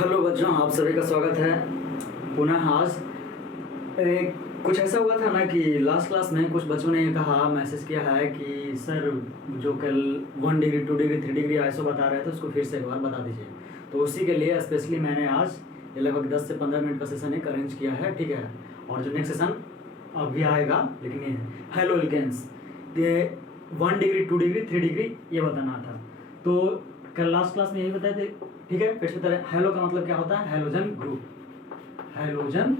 Hello बच्चों, आप सभी का स्वागत है पुनः। आज कुछ ऐसा हुआ था ना कि लास्ट क्लास में कुछ बच्चों ने कहा, मैसेज किया है कि सर जो कल 1 डिग्री 2 डिग्री 3 डिग्री आईएसओ बता रहे थे उसको फिर से एक बार बता दीजिए। तो उसी के लिए स्पेशली मैंने आज ये लगभग 10 से 15 मिनट का सेशन एक अरेंज किया है, ठीक है। और जो नेक्स्ट सेशन अभी आएगा, लेकिन ये हेलो एल्केन्स, ये 1 डिग्री 2 डिग्री 3 डिग्री ये बताना था। तो कल लास्ट क्लास में यही बताए थे, ठीक है। फिर से तरह हेलो का मतलब क्या होता है? हेलोजन ग्रुप, हेलोजन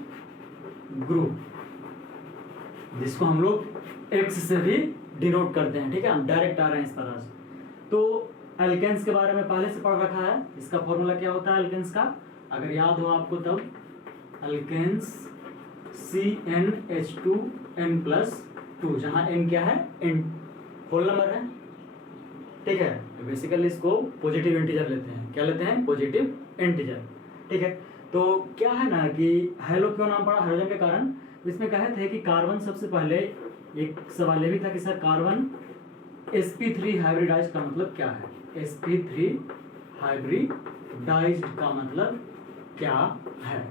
ग्रुप जिसको हम लोग एक्स से भी डिनोट करते हैं, ठीक है। हम डायरेक्ट आ रहे हैं इस तरह से। तो एल्केन्स के बारे में पहले से पढ़ रखा है। इसका फॉर्मूला क्या होता है एल्केन्स का, अगर याद हो आपको तब, एल्केन्स CnH2n+2, जहां n क्या है? n होल नंबर है, ठीक है। तो बेसिकली इसको पॉजिटिव इंटीजर लेते हैं। क्या लेते हैं? पॉजिटिव इंटीजर, ठीक है। तो क्या है ना कि हेलो क्यों नाम पड़ा? हाइड्रोजन के कारण। इसमें कहे थे कि कार्बन, सबसे पहले एक सवाल ये भी था कि सर कार्बन sp3 हाइब्रिडाइज्ड का मतलब क्या है? sp3 हाइब्रिडाइज्ड का मतलब क्या है,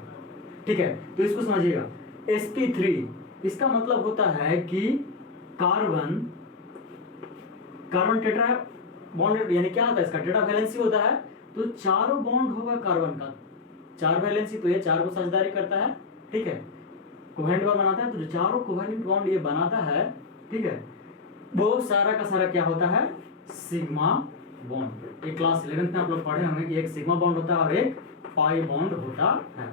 ठीक है। तो इसको समझिएगा। sp3 इसका मतलब होता है कि कार्बन टेट्रा बॉन्ड, यानी क्या होता है इसका? टेट्रा वैलेंसी होता है। तो चारों बॉन्ड होगा कार्बन का, 4 वैलेंसी, तो ये 4 को साझेदारी करता है, ठीक है। कोवेलेंट बॉन्ड बनाता है। तो जो चारों कोवेलेंट बॉन्ड ये बनाता है, ठीक है, वो सारा का सारा क्या होता है? Sigma bond. एक क्लास 11th में आप लोग पढ़े होंगे कि एक सिग्मा बॉन्ड होता है और एक पाई बॉन्ड होता है।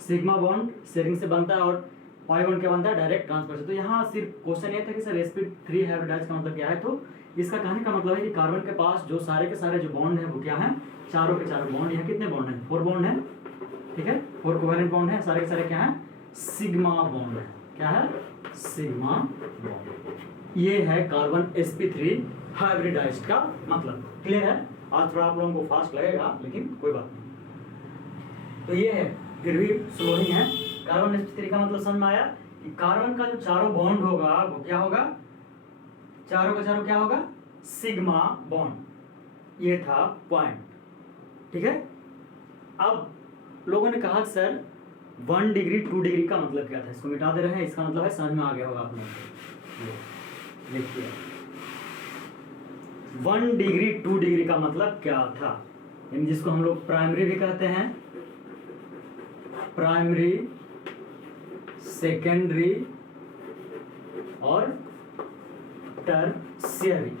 सिग्मा बॉन्ड शेयरिंग से बनता है और पाई बॉन्ड क्या बनता है? डायरेक्ट ट्रांसफर से। तो यहाँ सिर्फ क्वेश्चन ये था कि सर sp3 हाइब्रिडाइज्ड का मतलब क्या है। तो इसका कहने का मतलब है कि कार्बन के पास जो सारे के सारे जो बॉन्ड है वो क्या है? चारों के चारों बॉन्ड। यहाँ कितने बॉन्ड है? 4 बॉन्ड है, ठीक है। 4 कोवेलेंट बॉन्ड है, सारे के सारे क्या है? सिग्मा बॉन्ड है। क्या है? Sigma bond. ये है कार्बन sp3 हाइब्रिडाइज्ड का मतलब। क्लियर है? आज थोड़ा आप लोगों को फास्ट लगेगा, लेकिन कोई बात नहीं। तो ये है, फिर भी स्लो ही है। कार्बन sp3 का मतलब समझ में आया कि कार्बन का जो चारों बॉन्ड होगा वो क्या होगा? चारों का चारों क्या होगा? Sigma bond. ये था पॉइंट, ठीक है। अब लोगों ने कहा सर 1 डिग्री 2 डिग्री का मतलब क्या था? इसको मिटा दे रहे हैं। इसका मतलब है, समझ में आ गया होगा आप लोगों को। देखिए 1 डिग्री 2 डिग्री का मतलब क्या था, यानी जिसको हम लोग प्राइमरी भी कहते हैं, प्राइमरी, सेकेंडरी और टर्शियरी।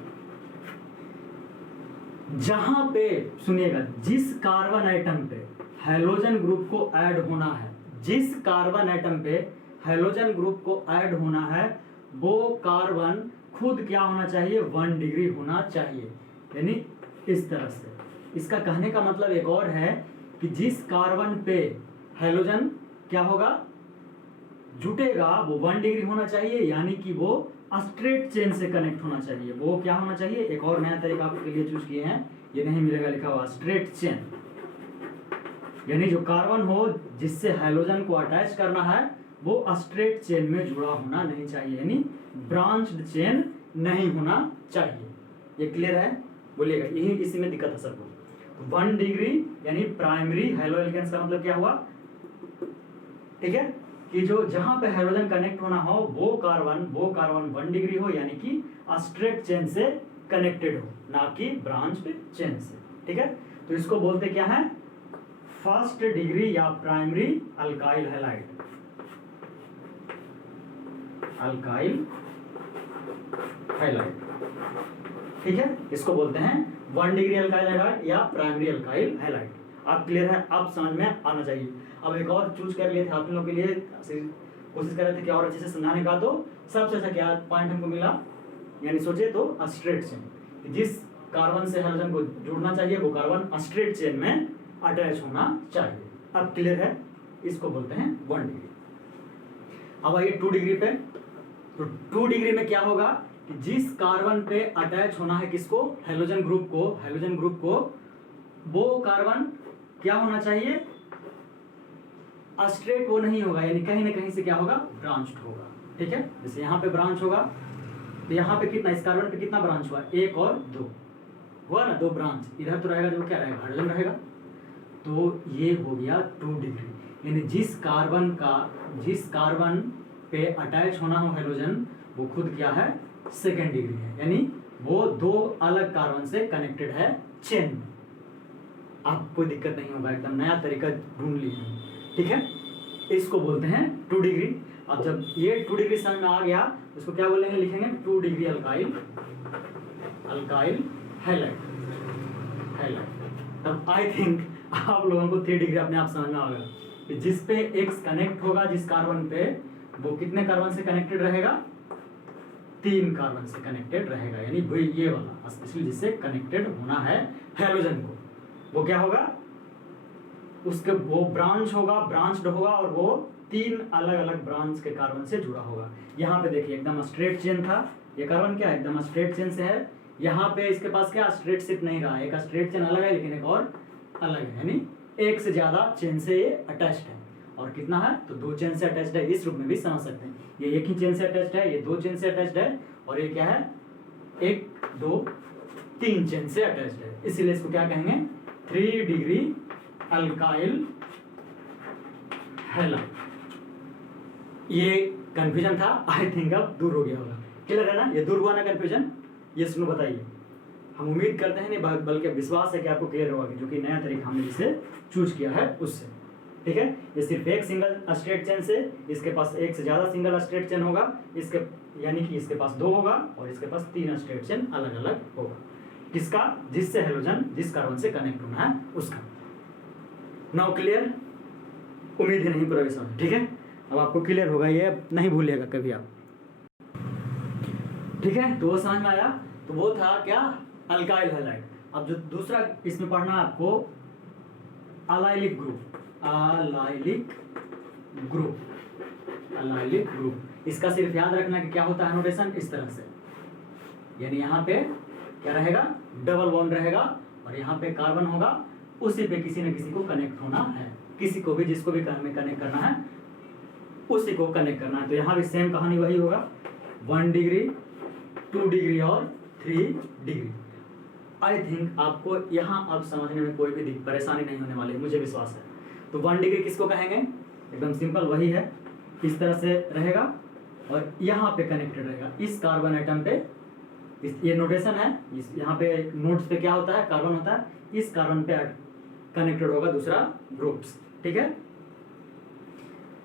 जहां पे सुनिएगा, जिस कार्बन आइटम पे हेलोजन ग्रुप को ऐड होना है, जिस कार्बन आइटम पे हेलोजन ग्रुप को ऐड होना है, वो कार्बन खुद क्या होना चाहिए? 1 डिग्री होना चाहिए, यानी इस तरह से। इसका कहने का मतलब एक और है कि जिस कार्बन पे हेलोजन क्या होगा? जुटेगा, वो 1 डिग्री होना चाहिए, यानी कि वो स्ट्रेट चेन से कनेक्ट होना चाहिए। वो क्या होना चाहिए? एक और नया तरीका आपके लिए चूज किए हैं, ये नहीं मिलेगा लिखा हुआ, स्ट्रेट चेन। यानी जो कार्बन हो जिससे हाइड्रोजन को अटैच करना है, वो स्ट्रेट चेन में जुड़ा होना नहीं चाहिए, यानी ब्रांच्ड चेन नहीं होना चाहिए। ये क्लियर है? बोलिएगा, यही इसी में दिक्कत है सबको। 1 डिग्री यानी प्राइमरी हेलो एल्केन्स का मतलब क्या हुआ? ठीक है, कि जो जहां पे हाइड्रोजन कनेक्ट होना हो वो कार्बन 1 डिग्री हो, यानी कि स्ट्रेट चेन से कनेक्टेड हो, ना कि ब्रांच्ड चेन से, ठीक है। तो इसको बोलते क्या है? फर्स्ट डिग्री या primary alkyl halide, alkyl halide, ठीक है। इसको बोलते हैं 1 डिग्री अल्काइल हैलाइड या प्राइमरी अल्काइल हैलाइड। आप क्लियर है? आप समझ में आना चाहिए। अब एक और चूज कर लिए थे आप लोगों के लिए, कोशिश कर रहे थे कि और अच्छे से समझाने का। तो सबसे अच्छा क्या पॉइंट हमको मिला, यानी सोचे तो स्ट्रेट चेन। जिस कार्बन से हाइड्रोजन को जुड़ना चाहिए वो कार्बन स्ट्रेट चेन में अटैच होना चाहिए। अब क्लियर है? इसको बोलते हैं 1 डिग्री। अब आइए 2 डिग्री पे। तो 2 डिग्री में क्या होगा कि जिस कार्बन पे अटैच होना है किसको? हाइड्रोजन ग्रुप को, वो कार्बन क्या होना चाहिए? स्ट्रेट वो नहीं होगा, यानी कहीं ना कहीं से क्या होगा? ब्रांच्ड होगा, ठीक है। जैसे यहाँ पे ब्रांच होगा, तो यहाँ पे कितना, इस कार्बन पे कितना ब्रांच हुआ? 1 और 2 हुआ ना, 2 ब्रांच। इधर तो रहेगा जो क्या रहेगा? हाइड्रोजन रहेगा। तो ये हो गया 2 डिग्री। यानी जिस कार्बन पे अटैच होना हो हेलोजन वो खुद क्या है, सेकेंड डिग्री है, यानी वो दो अलग कार्बन से कनेक्टेड है चेन में। आपको कोई दिक्कत नहीं होगा, एकदम नया तरीका ढूंढ लिए हैं, ठीक है। इसको बोलते हैं 2 डिग्री। अब जब ये 2 डिग्री समझ में आ गया, उसको क्या बोलेंगे, लिखेंगे 2 डिग्री अल्काइल हैलाइड। तब आई थिंक आप लोगों को 3 डिग्री अपने आप समझ में आ गया कि जिस पे X कनेक्ट होगा जिस कार्बन पे, वो कितने कार्बन से कनेक्टेड रहेगा, 3 कार्बन से कनेक्टेड रहेगा, यानी वही ये वाला स्पेशली जिससे कनेक्टेड होना है हेलोजन को, वो क्या होगा, उसके वो ब्रांच्ड होगा और वो 3 अलग अलग ब्रांच के कार्बन से जुड़ा होगा। यहाँ पे देखिए एकदम स्ट्रेट चेन था, ये कार्बन क्या है, एकदम स्ट्रेट चेन से है। यहाँ पे इसके पास क्या स्ट्रेट शिप नहीं रहा, एक स्ट्रेट चेन अलग है लेकिन एक और अलग है, यानी एक से ज्यादा चेन से ये अटैच्ड है। और कितना है, तो 2 चेन से अटैच्ड है। इस रूप में भी समझ सकते हैं, ये एक ही चेन से अटैच्ड है, ये 2 चेन से अटैच्ड है, और ये क्या है, 1 2 3 चेन से अटैच्ड है। इसीलिए इसको क्या कहेंगे, 3 डिग्री अल्काइल हैलाइड। ये कंफ्यूजन था, आई थिंक अब दूर हो गया होगा। क्लियर है ना, ये दूर हुआ ना कंफ्यूजन, ये सुनो बताइए। हम उम्मीद करते हैं नहीं बल्कि विश्वास है कि आपको क्लियर होगा, जो कि नया तरीका हमने जिसे चूज किया है उससे, ठीक है। ये सिर्फ एक सिंगल स्ट्रेट चेन से, इसके पास एक से ज्यादा सिंगल स्ट्रेट चेन होगा, इसके यानी कि इसके पास 2 होगा और इसके पास 3 स्ट्रेट चेन अलग अलग होगा। किसका, जिससे हेलोजन जिस कार्बन से कनेक्ट होना है उसका। नाउ क्लियर, उम्मीद ही नहीं पूरा विषय, ठीक है। अब आपको क्लियर होगा, ये नहीं भूलिएगा कभी आप, ठीक है। तो वो समझ में आया, तो वो था क्या, अल्काइल हैलाइड। अब जो दूसरा इसमें पढ़ना है आपको, अलाइलिक ग्रुप। इसका सिर्फ याद रखना कि क्या होता है नोटेशन इस तरह से, यानी यहाँ पे क्या रहेगा, डबल बॉन्ड रहेगा और यहाँ पे कार्बन होगा, उसी पे किसी न किसी को कनेक्ट होना है, किसी को भी जिसको भी कनेक्ट करना है उसी को कनेक्ट करना है। तो यहाँ भी सेम कहानी वही होगा, 1 डिग्री 2 डिग्री और 3 डिग्री। आई थिंक आपको यहाँ अब समझने में कोई भी परेशानी नहीं होने वाली, मुझे विश्वास है। तो 1 डिग्री किसको कहेंगे, एकदम सिंपल वही है, इस तरह से रहेगा और यहाँ पे कनेक्टेड रहेगा इस कार्बन एटम पे। ये नोटेशन है, यहाँ पे नोट्स पे क्या होता है, कार्बन होता है, इस कार्बन पे कनेक्टेड होगा दूसरा ग्रुप्स, ठीक है।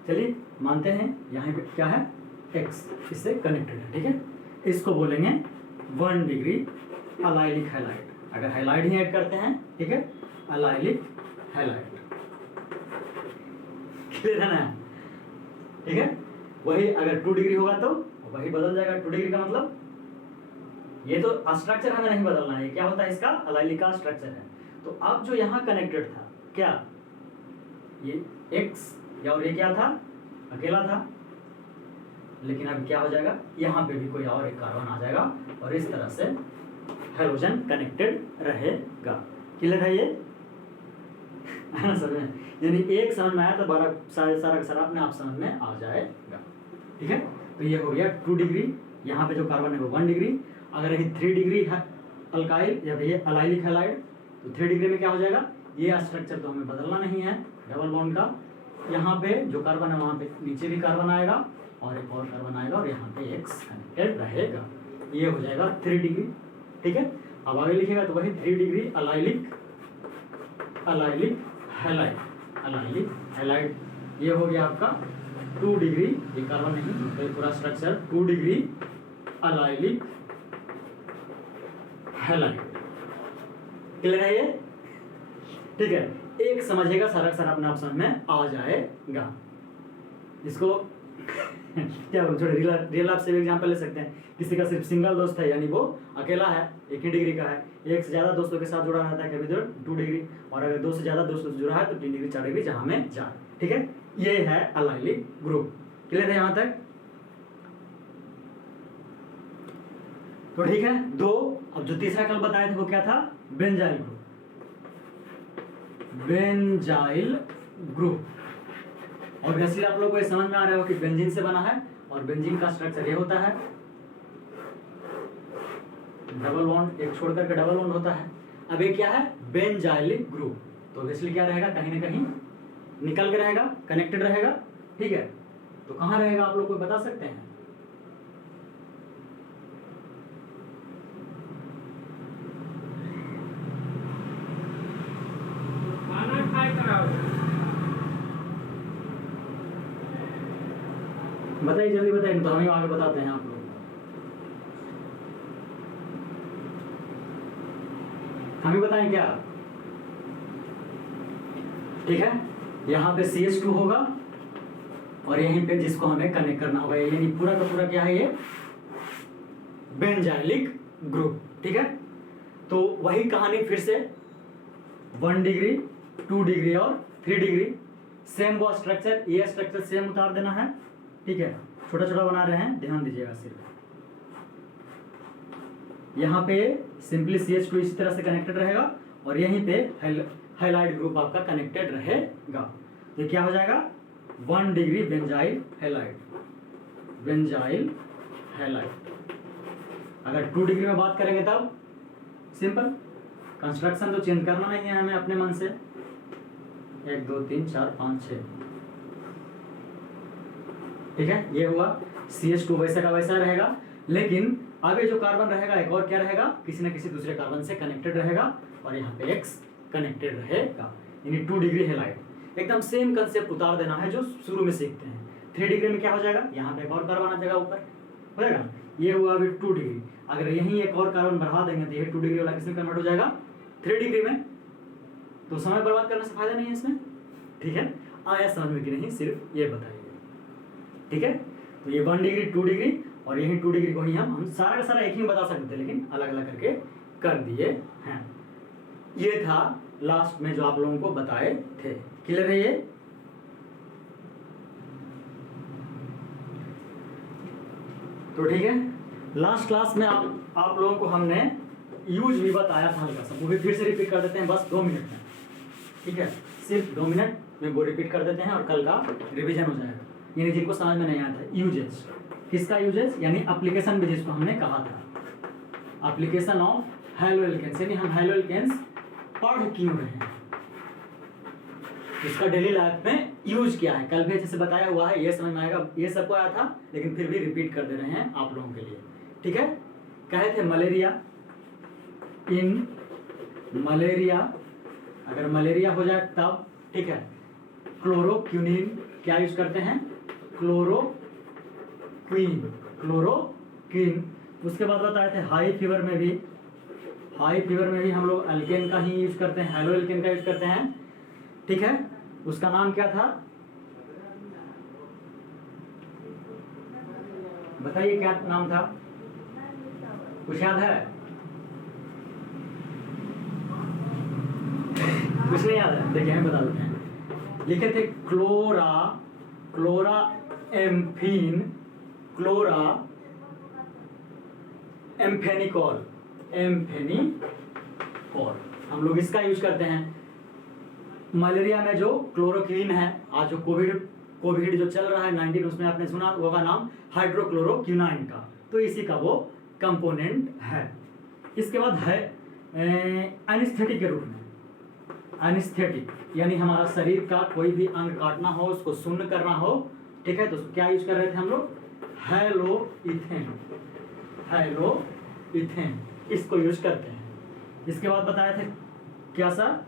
चलिए मानते हैं यहाँ पे क्या है, X इससे कनेक्टेड है, ठीक है। इसको बोलेंगे 1 डिग्री अलाइलिक हैलाइड। अगर हैलाइड ही ऐड करते हैं, ठीक है, अलाइलिक हैलाइड, क्लियर है ना, ठीक है। वही अगर 2 डिग्री होगा तो वही बदल जाएगा। 2 डिग्री का मतलब ये तो स्ट्रक्चर हमें नहीं बदलना है, क्या होता है इसका, अलाइलिक का स्ट्रक्चर है। तो अब जो यहाँ कनेक्टेड था क्या, ये X या और ये क्या था, अकेला था, लेकिन अब क्या हो जाएगा, यहाँ पे भी कोई और एक कार्बन आ जाएगा और इस तरह से हेलोजन कनेक्टेड रहेगा। क्लियर है ये है ना समझ में, यानी एक समझ में आया तो सारा अपने आप समझ में आ जाएगा, ठीक है। तो ये हो गया 2 डिग्री, यहाँ पे जो कार्बन है वो 1 डिग्री। अगर ये 3 डिग्री है अल्काइल या ये अलाइलिक हैलाइड, तो 3 डिग्री में क्या हो जाएगा, ये स्ट्रक्चर तो हमें बदलना नहीं है डबल बॉन्ड का। यहाँ पे जो कार्बन है वहाँ पे नीचे भी कार्बन आएगा और एक और कार्बन आएगा और यहाँ पे X कनेक्टेड रहेगा। ये हो जाएगा 3 डिग्री, ठीक है। अब आगे लिखेगा तो वही 3 डिग्री अलाइलिक हैलाइड। ये हो गया आपका 2 डिग्री, ये कार्बन नहीं तो पूरा structure 2 degree allylic halide. Clear है ये, ठीक है। एक समझेगा सारा अपने आप समझ में आ जाएगा। इसको क्या बोलते हैं, रियल लाइफ से भी एग्जांपल ले सकते हैं। किसी का सिर्फ सिंगल दोस्त है, यानी वो अकेला है, 1 ही डिग्री का है, एक से ज्यादा दोस्तों के साथ जुड़ा रहता है कभी 2 डिग्री, और अगर 2 से ज्यादा दोस्तों से जुड़ा है तो 3 डिग्री 4 डिग्री जहां में जा, ठीक है। ये है अलाइलिक ग्रुप। क्लियर है यहाँ तक, तो ठीक है। 2, अब जो तीसरा कल बताए थे वो क्या था, बेंजाइल ग्रुप। ऑब्वियसली आप लोगों को ये समझ में आ रहा हो कि बेंजीन से बना है और बेंजीन का स्ट्रक्चर ये होता है, डबल बॉन्ड, एक छोड़ करके डबल बॉन्ड होता है। अब ये क्या है, बेंजाइलिक ग्रुप। तो ऑब्वियसली क्या रहेगा, कहीं ना कहीं निकल के रहेगा, कनेक्टेड रहेगा, ठीक है। तो कहाँ रहेगा आप लोग कोई बता सकते हैं? बताइए, जल्दी बताइए, तो हम आगे बताते हैं आप लोग। हम ही बताएं क्या? ठीक है, यहाँ पे CH2 होगा और यहीं पे जिसको हमें कनेक्ट करना होगा, यानी पूरा का पूरा क्या है ये, बेंजाइलिक ग्रुप, ठीक है। तो वही कहानी फिर से 1 डिग्री 2 डिग्री और 3 डिग्री, सेम वो स्ट्रक्चर, ये स्ट्रक्चर सेम उतार देना है, ठीक है। छोटा छोटा बना रहे हैं, ध्यान दीजिएगा सिर्फ। यहाँ पे सिंपली CH2 इसी तरह से कनेक्टेड रहेगा और यहीं पे हाइलाइट ग्रुप आपका कनेक्टेड रहेगा। तो क्या हो जाएगा, 1 degree benzyl halide, benzyl halide. अगर 2 डिग्री में बात करेंगे तब सिंपल, कंस्ट्रक्शन तो चेंज करना नहीं है हमें अपने मन से, 1 2 3 4 5 6, ठीक है। ये हुआ CH2 वैसे का वैसा रहेगा, लेकिन आगे जो कार्बन रहेगा एक और क्या रहेगा, किसी न किसी दूसरे कार्बन से कनेक्टेड रहेगा और यहाँ पे X कनेक्टेड रहेगा, यानी 2 डिग्री हैलाइड। एकदम सेम कंसेप्ट उतार देना है जो शुरू में सीखते हैं। 3 डिग्री में क्या हो जाएगा, यहाँ पे एक और कार्बन आ जाएगा ऊपर, हो जाएगा। ये हुआ अभी 2 डिग्री, अगर यहीं एक और कार्बन बढ़ा देंगे तो ये 2 डिग्री वाला किसमें कन्वर्ट हो जाएगा, 3 डिग्री में। तो समय बर्बाद करने से फायदा नहीं है इसमें, ठीक है। आया समझ में कि नहीं, सिर्फ ये बताइए, ठीक है। तो ये 1 डिग्री 2 डिग्री और यही 2 डिग्री को ही हम सारा का सारा एक ही बता सकते थे, लेकिन अलग अलग करके कर दिए हैं। ये था लास्ट में जो आप लोगों को बताए थे, क्लियर है ये? तो ठीक है, लास्ट क्लास में आप लोगों को हमने यूज भी बताया था हल्का सा, वो भी फिर से रिपीट कर देते हैं बस 2 मिनट में, ठीक है। सिर्फ 2 मिनट में वो रिपीट कर देते हैं और कल का रिवीजन हो जाएगा। यानी जिनको समझ में नहीं आया था, यूजेज, किसका यूजेज, यानी एप्लीकेशन भी जिसको हमने कहा था, एप्लीकेशन ऑफ हैलो एल्केन्स, यानी हम हैलो एल्केन्स पढ़ क्यों रहे हैं, इसका डेली लाइफ में यूज क्या है, कल भी अच्छे से बताया हुआ है, ये समझ में आएगा। ये सबको आया था, लेकिन फिर भी रिपीट कर दे रहे हैं आप लोगों के लिए, ठीक है। कहे थे मलेरिया, इन मलेरिया, अगर मलेरिया हो जाए तब, ठीक है, क्लोरोक्विनिन क्या यूज करते हैं, क्लोरोक्विन, क्लोरोक्विन। उसके बाद बताए थे हाई फीवर में भी, हाई फीवर में भी हम लोग अल्केन का ही यूज करते हैं, हैलो एल्केन का यूज करते हैं, ठीक है। उसका नाम क्या था, बताइए क्या नाम था, कुछ याद है? कुछ नहीं याद है, देखिए हम बता देते हैं। लिखे थे क्लोरा, क्लोरा एम्फीन, क्लोरा एम्फेनिकॉल, एम्फेनिकॉल हम लोग इसका यूज करते हैं। मलेरिया में जो क्लोरोक्विन है, आज जो कोविड जो चल रहा है 19, उसमें आपने सुना होगा नाम हाइड्रोक्लोरोक्विनाइन का, तो इसी का वो कंपोनेंट है। इसके बाद है एनेस्थेटिक के रूप में, एनेस्थेटिक यानी हमारा शरीर का कोई भी अंग काटना हो, उसको शून्य करना हो, ठीक है, तो क्या यूज कर रहे थे हम लोग, हैलो इथेन, हैलो इथेन, इसको यूज करते हैं। इसके बाद बताए थे क्या सा,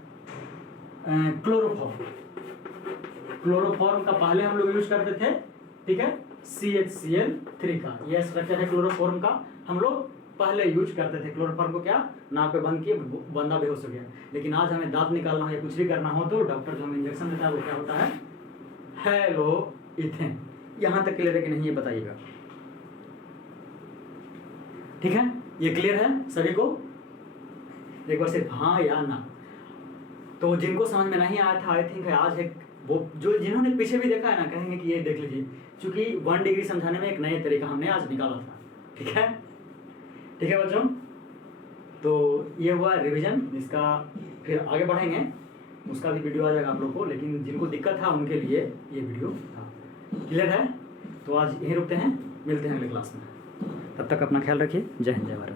क्लोरोफॉर्म, क्लोरोफॉर्म का पहले हम लोग यूज करते थे, ठीक है, CHCl3 का, यह स्ट्रक्चर है क्लोरोफॉर्म का, हम लोग पहले यूज करते थे। क्लोरोफॉर्म को क्या नाक पे बंद किए, बंदा बेहोश हो गया। लेकिन आज हमें दांत निकालना हो या कुछ भी करना हो तो डॉक्टर जो हमें इंजेक्शन देता है वो क्या होता है, हैलो इथेन। यहां तक क्लियर है कि नहीं ये बताइएगा, ठीक है। ये क्लियर है सभी को, एक बार सिर्फ हाँ या ना। तो जिनको समझ में नहीं आया था, आई थिंक आज एक वो जो जिन्होंने पीछे भी देखा है ना, कहेंगे कि ये देख लीजिए, क्योंकि 1 डिग्री समझाने में एक नए तरीका हमने आज निकाला था, ठीक है, ठीक है बच्चों। तो ये हुआ रिवीजन, इसका फिर आगे बढ़ेंगे, उसका भी वीडियो आ जाएगा आप लोग को, लेकिन जिनको दिक्कत था उनके लिए ये वीडियो था। क्लियर है? तो आज यहीं रुकते हैं, मिलते हैं अगले क्लास में, तब तक अपना ख्याल रखिए। जय हिंद, जय भारत।